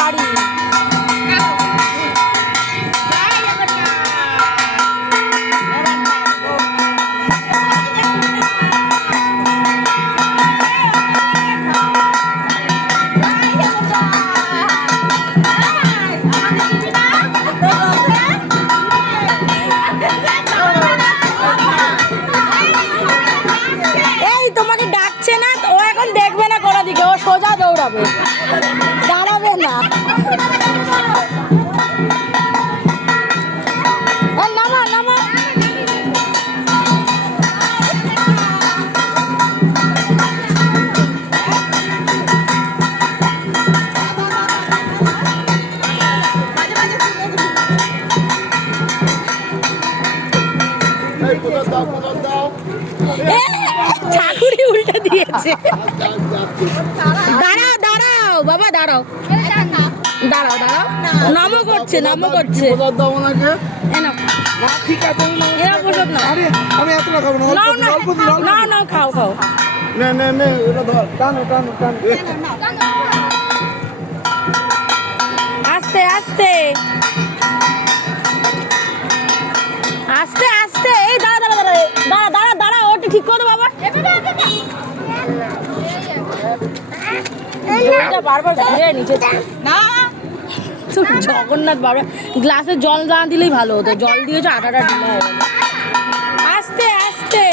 গাড়ি। তোমাকে ডাকছে না, ও এখন দেখবে না কোনো দিকে, ও সোজা দৌড়াবে, দাঁড়াবে না। নামা নামা। ঠাকুরই উল্টা দিয়েছে। দাঁড়াও দাঁড়াও বাবা, দাঁড়াও দাঁড়াও দাঁড়াও। নামও করছে, নামও করছে। না না, খাও খাও। আস্তে আস্তে আস্তে আস্তে। এই দাঁড়া দাঁড়া দাঁড়া দাঁড়া দাঁড়া দাঁড়া, ওটা ঠিক করে বাবা। বারবার ঘুরে নিচে না। জগন্নাথ বাবা, গ্লাসে জল না দিলেই ভালো হতো, জল দিয়েছো আটাটা ঢিলা হয়ে গেল। আস্তে আস্তে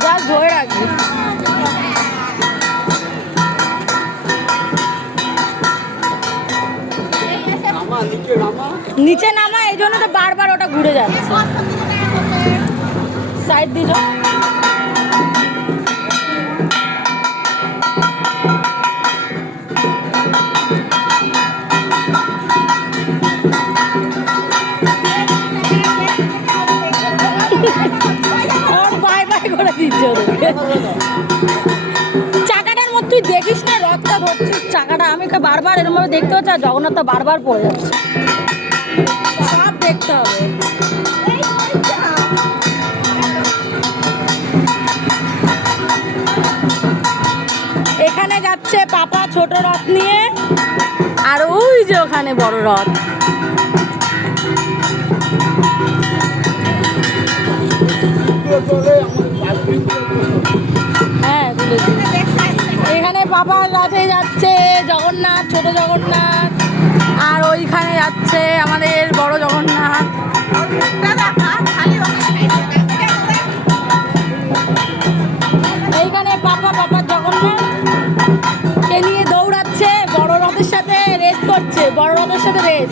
গ্লাস ধরে রাখবি। নিচে নামা, এই জন্য তো বারবার ওটা ঘুরে যাচ্ছে। সাইড দিল। বাই বাই করে দিচ্ছে ওদেরকে। চাকাটার মধ্যে তুই দেখিস না, রথটা ধরছিস চাকাটা। আমি বারবার এরকম ভাবে দেখতে হচ্ছে, আর জগন্নাথ বারবার পড়ে যাচ্ছে। সব দেখতে হবে। এখানে যাচ্ছে পাপা ছোট রথ নিয়ে, আর ওই যে ওখানে বড় রথ। হ্যাঁ, এখানে বাবার রথে যাচ্ছে জগন্নাথ, ছোট জগন্নাথ, আর ওইখানে যাচ্ছে আমাদের বড় জগন্নাথ। এইখানে বাবার জগন্নাথ কে নিয়ে দৌড়াচ্ছে, বড় রথের সাথে রেস করছে, বড় রথের সাথে রেস।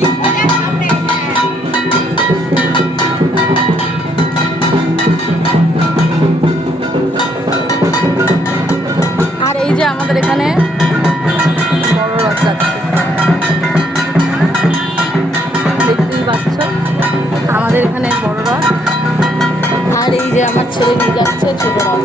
আর এই যে আমাদের এখানে বড় রথ যাচ্ছে, দেখতেই পাচ্ছ আমাদের এখানে বড় রথ। আর এই যে আমার ছেলে নিয়ে যাচ্ছে ছোট রথ।